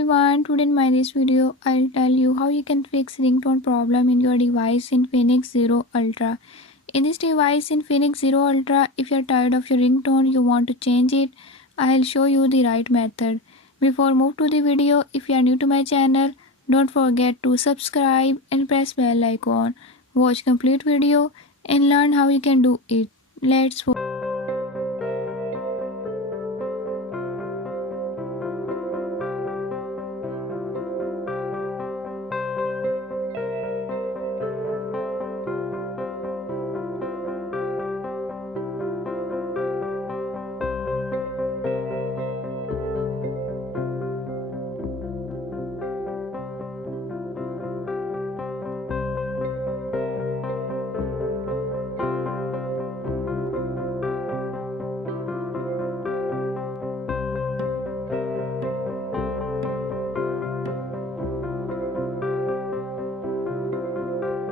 everyone, today in my this video I'll tell you how you can fix ringtone problem in your device Infinix Zero Ultra. In this device Infinix Zero Ultra, if you're tired of your ringtone, you want to change it, I'll show you the right method. Before move to the video, if you are new to my channel, don't forget to subscribe and press bell icon. Watch complete video and learn how you can do it. Let's